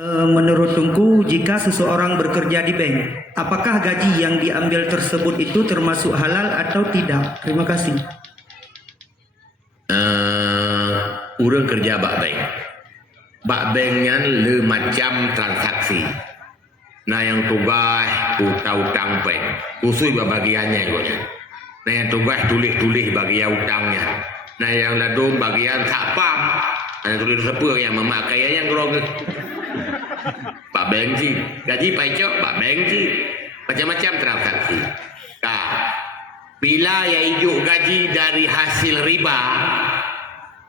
Menurut Tunku, jika seseorang bekerja di bank, apakah gaji yang diambil tersebut itu termasuk halal atau tidak? Terima kasih. Orang kerja bak bank. Bak banknya le macam transaksi. Nah yang tugas utang bank, khusus bagiannya gonya. Nah yang tugas tulis bagian utangnya. Nah yang ladung bagian sapam. Nah tulis siapa yang memakai yang gerong. Pak bank sih, gaji pajak Pak bank sih, macam-macam transaksi. Nah, bila yang hidup gaji dari hasil riba,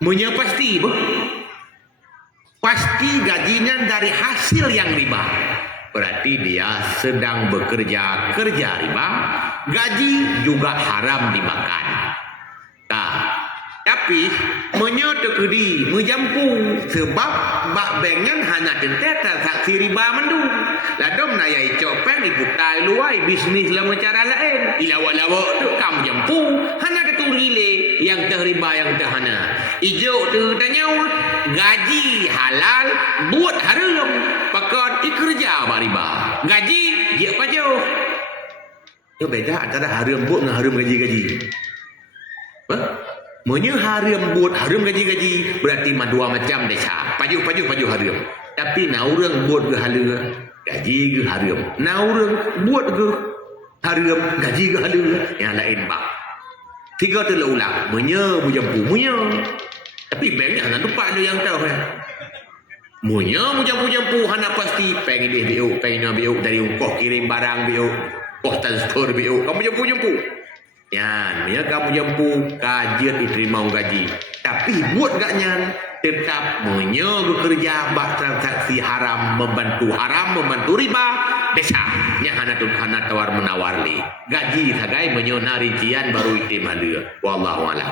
punya pasti, pasti gajinya dari hasil yang riba. Berarti dia sedang bekerja riba, gaji juga haram dimakan. Nah, tapi menyodok di menjampu sebab bak bengan hanya tentet transaksi riba mendung. Ladom na yai copeng dibukai luai bisnis lah cara lain. Ilawa-lawa tu kamu jampu hanya keturile yang terriba yang terhana. Ijo tu tanya gaji halal buat haram pakon ikerja riba. Gaji dia apa jauh? Itu beda antara haram buat dengan haram gaji-gaji. Menye haram buat haram gaji-gaji berarti dua macam desa. Paju haram. Tapi na orang buat ke halal gaji ke haram. Na orang buat ke haram gaji ke halal yang lain bang. Tiga tu ulang. Menye bujampu menye. Tapi banknya hanya lupa ada yang tahu kan. Menye bujampu hanya pasti pengen dia BO, pengen BO dari ungkoh kirim barang BO, postal store BO. Kamu jempu. Ya, kamu jampu kajian diterima gaji. Tapi buat gak nyan, tetap bekerja bak transaksi haram, membantu riba, desa. Nya hana tawar menawar li. Gaji sagai rincian baru itim halia. Wallahu a'lam.